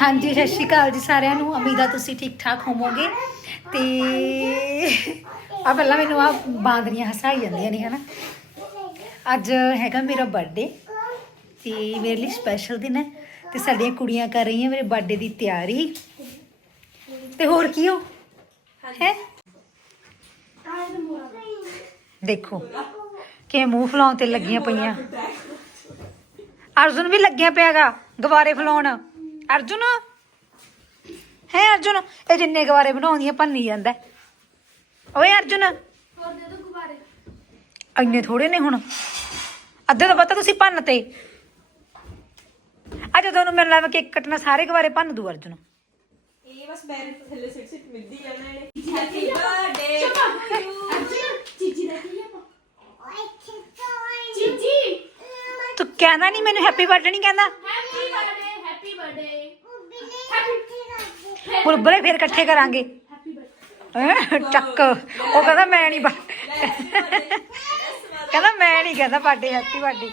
ਹਾਂਜੀ, ਸਤਿ ਸ਼੍ਰੀ ਅਕਾਲ ਜੀ ਸਾਰਿਆਂ ਨੂੰ। ਉਮੀਦ ਆ ਤੁਸੀਂ ਠੀਕ ਠਾਕ ਹੋਵੋਗੇ। ਤੇ ਆ ਪਹਿਲਾਂ ਮੈਨੂੰ ਆ ਬਾਂਦਰੀਆਂ ਹਸਾਈ ਜਾਂਦੀਆਂ ਨੇ, ਹਨਾ। ਅੱਜ ਹੈਗਾ ਮੇਰਾ ਬਰਥਡੇ ਤੇ ਮੇਰੇ ਲਈ ਸਪੈਸ਼ਲ ਦਿਨ ਹੈ ਤੇ ਸਾਡੀਆਂ ਕੁੜੀਆਂ ਕਰ ਰਹੀਆਂ ਮੇਰੇ ਬਰਥਡੇ ਦੀ ਤਿਆਰੀ। ਤੇ ਹੋਰ ਕੀ ਹੋ? ਹੈ? ਦੇਖੋ ਕਿ ਮੂੰਹ ਫਲਾਉਣ ਤੇ ਲੱਗੀਆਂ ਪਈਆਂ। ਅਰਜੁਨ ਵੀ ਲੱਗਿਆ ਪਿਆਗਾ ਗਵਾਰੇ ਫਲਾਉਣ। ਅਰਜੁਨ? ਹੈ ਅਰਜੁਨ ਇਹ ਜਿੰਨੇ ਗਵਾਰੇ ਬਣਾਉਂਦੀਆਂ ਭੰਨੀ ਜਾਂਦਾ। ਹੈ। ਓਏ ਅਰਜੁਨ। ਇੰਨੇ ਥੋੜੇ ਨੇ ਹੁਣ। ਅੱਧੇ ਤਾਂ ਪਤਾ ਤੁਸੀਂ ਭੰਨ ਤੇ। ਅੱਜ ਤੁਹਾਨੂੰ ਮੈਨੂੰ ਲੱਗਦਾ ਕੇਕ ਕੱਟਣਾ ਸਾਰੇ ਗਵਾਰੇ ਭੰਨ ਦੂ ਅਰਜੁਨ। ਇਹ ਬਸ ਪੈਰ ਤੋਂ ਥੱਲੇ ਸਿੱਟ ਸਿੱਟ ਮਿਲਦੀ ਜਾਣਾ ਇਹਨੇ ਹੈਪੀ ਬਰਥਡੇ ਚੀਜੀ ਤੂੰ ਕਹਿੰਦਾ ਨਹੀਂ ਮੈਨੂੰ ਹੈਪੀ ਬਰਥਡੇ ਨਹੀਂ ਕਹਿੰਦਾ? ਹੈਪੀ ਬਰਥਡੇ ਬੁਲਬੁਲੇ ਫੇਰ ਇਕੱਠੇ ਕਰਾਂਗੇ। ਹੈਂ, ਚੱਕ। ਉਹ ਕਹਿੰਦਾ ਮੈਂ ਨਹੀਂ ਕਹਿੰਦਾ ਮੈਂ ਨਹੀਂ ਕਹਿੰਦਾ ਬਰਥਡੇ ਹੈਪੀ ਬਰਥਡੇ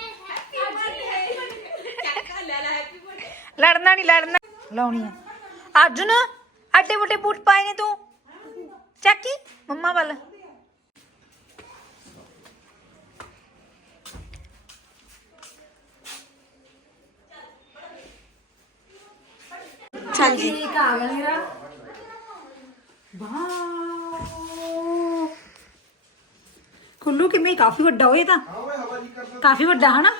ਲੜਨਾ ਨਹੀਂ ਲੜਨਾ। ਲਾਉਣੀ ਆ। ਅਰਜੁਨ ਅੱਡੇ ਵੱਡੇ ਬੂਟ ਪਾਏ ਨੇ ਤੂੰ। ਚੱਕੀ ਮੰਮਾ ਵੱਲ। ਹਾਂਜੀ। ਗਿਆ ਮੇਰਾ? ਵਾਓ ਕੁੱਲੂ ਕਿਵੇਂ ਕਾਫੀ ਵੱਡਾ ਹੋਏ ਤਾਂ। ਕਾਫੀ ਵੱਡਾ ਹਨਾ?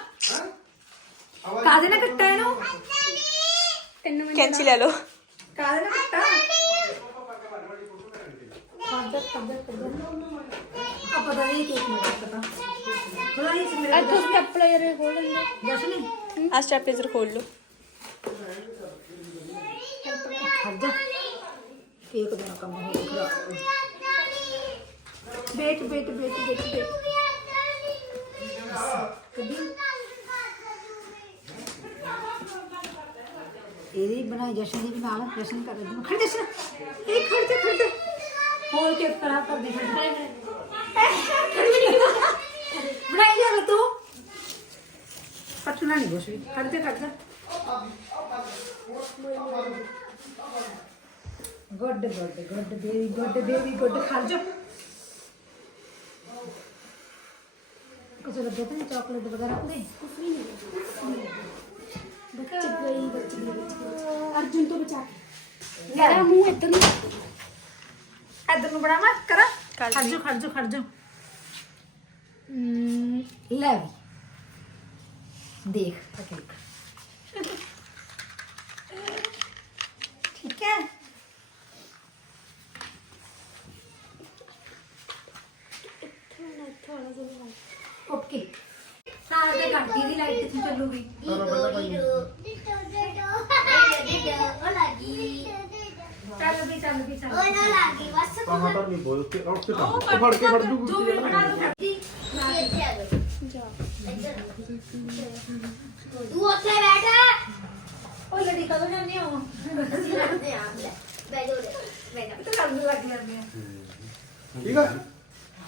ਕਾਦੇ ਨਾਲ ਕੱਟਾ ਇਹਨੂੰ? ਕੈਂਚੀ ਲੈ ਲਓ। ਕਾਦੇ ਨਾਲ ਕੱਟਾ? ਆ ਪਤਾ ਨਹੀਂ ਕੇਕ ਨੂੰ ਕੱਟਦਾ ਬੁਲਾ ਇਸ ਮੇਰੇ ਅੱਜ ਕੱਪੜੇ ਰੇ ਖੋਲ ਲੈ ਜਸ਼ਨ ਆ ਸਟੈਪਲੇਜ਼ਰ ਖੋਲ ਲਓ। ਕੇਕ ਦਾ ਕੰਮ ਹੋ ਗਿਆ ਬੇਟ ਬੇਟ ਬੇਟ ਬੇਟ ਬੇਟ ਕਦੀ ਇਹਦੀ ਬਣਾਈ ਜਸ਼ਨ ਦੀ ਵੀ ਨਾਲ ਜਸ਼ਨ ਕਰ ਦੇ ਖੜ ਜਸ਼ਨ ਇਹ ਖੜ ਜਾ ਖੜ ਜਾ ਹੋਰ ਕੇ ਖਰਾਬ ਕਰ ਦੇ ਬਣਾਈ ਜਾ ਤੂੰ ਪਟਨਾ ਨਹੀਂ ਕੁਛ ਵੀ ਖੜ ਜਾ ਖੜ ਜਾ good good good very good very good खा जो कुछ लगे थे चॉकलेट वगैरह कुछ नहीं बच्चे गई बच्चे गई अर्जुन तो बचा मेरा मुँह इधर नहीं इधर नहीं बड़ा मत करा खा जो खा जो खा जो ले देख ठीक है ਓਕੇ ਨਾਲ ਤੇ ਘੰਟੀ ਦੀ ਲਾਈਟ ਕਿੱਥੇ ਚੱਲੂਗੀ ਚੱਲ ਵੀ ਚੱਲ ਵੀ ਚੱਲ ਟਮਾਟਰ ਨਹੀਂ ਬੋਲ ਕੇ ਉੱਠ ਕੇ ਉਹ ਫੜ ਕੇ ਫੜ ਜੂ ਦੋ ਮਿੰਟ ਬਣਾ ਦੂੰ ਤੂੰ ਉੱਥੇ ਬੈਠ ਉਹ ਲੜੀ ਕਦੋਂ ਜਾਂਦੀ ਹਾਂ ਤੇ ਕਰਨ ਲੱਗ ਜਾਂਦੇ ਆ ਠੀਕ ਆ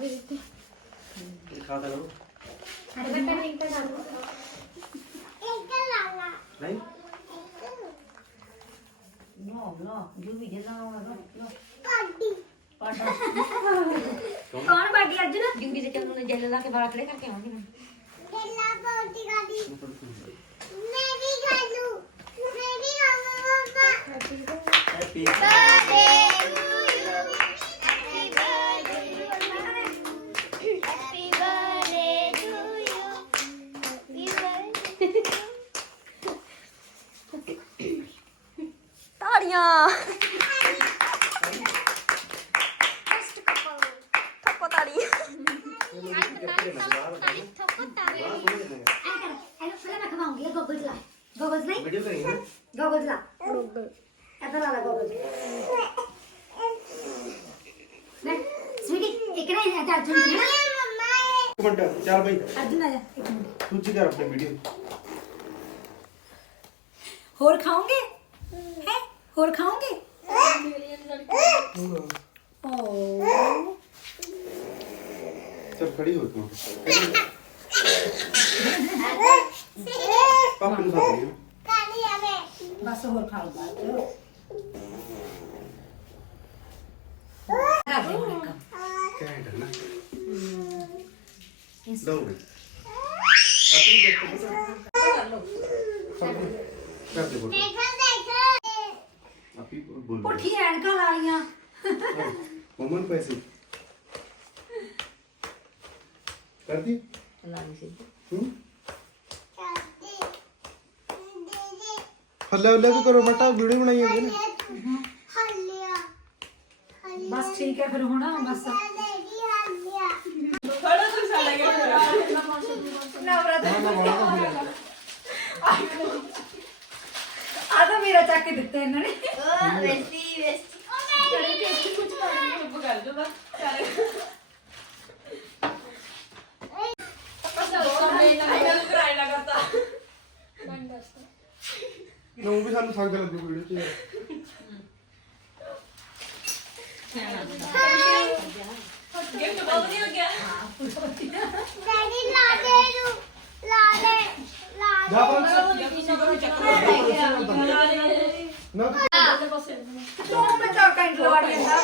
आगे देखते दिखा दो नहीं? नो नो जो भी जला होगा नो पार्टी। कौन? पार्टी? अर्जुन ज़िंदगी से चल जेल ला के बाहर खड़े करके आऊँगी मैं। जेल ला पार्टी गाड़ी मैं भी खा लूँ मैं भी खाऊँगा पापा हैप्पी गॉगल्स नाही गॉगल्स ला आता लाला गॉगल्स स्वीटी इकडे आता अर्जुन एक मिनिट चार बाई अर्जुन आजा एक मिनिट तुझी कर अपने वीडियो होर खाओगे? है। होर खाओगे हाँ। ओ चल खड़ी हो। तुम पापा ने साथ में बस और खाओ बोल बोल। पुठी एनका लालियाँ कर दी हल्ला हल्ला करो बेटा वीडियो बनाइए बस ठीक है फिर होना बस। आधा तो मेरा चक दिते इन्होंने। ਸਾਨੂੰ ਸੰਗ ਲੱਗੂ ਵੀਡੀਓ ਚ ਗਿਫਟ ਬਹੁਤ ਨਹੀਂ ਲੱਗਿਆ ਡੈਡੀ ਲਾ ਦੇ ਨੂੰ ਲਾ ਦੇ ਲਾ ਦੇ ਜਾ ਬੰਦ ਨਾ ਤੂੰ ਮੈਂ ਚੱਕ ਕੇ ਲਵਾ ਦਿੰਦਾ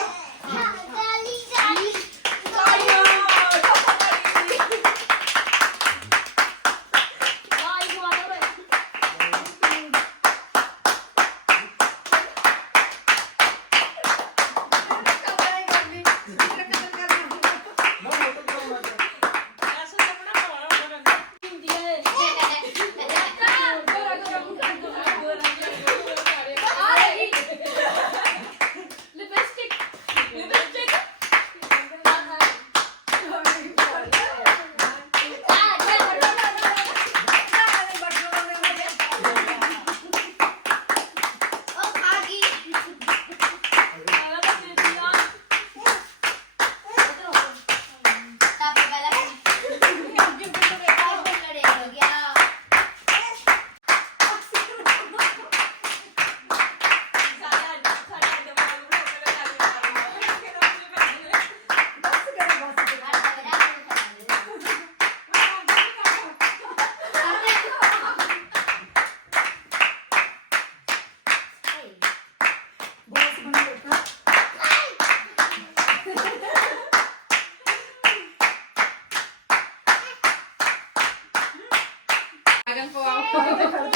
For. kawawa.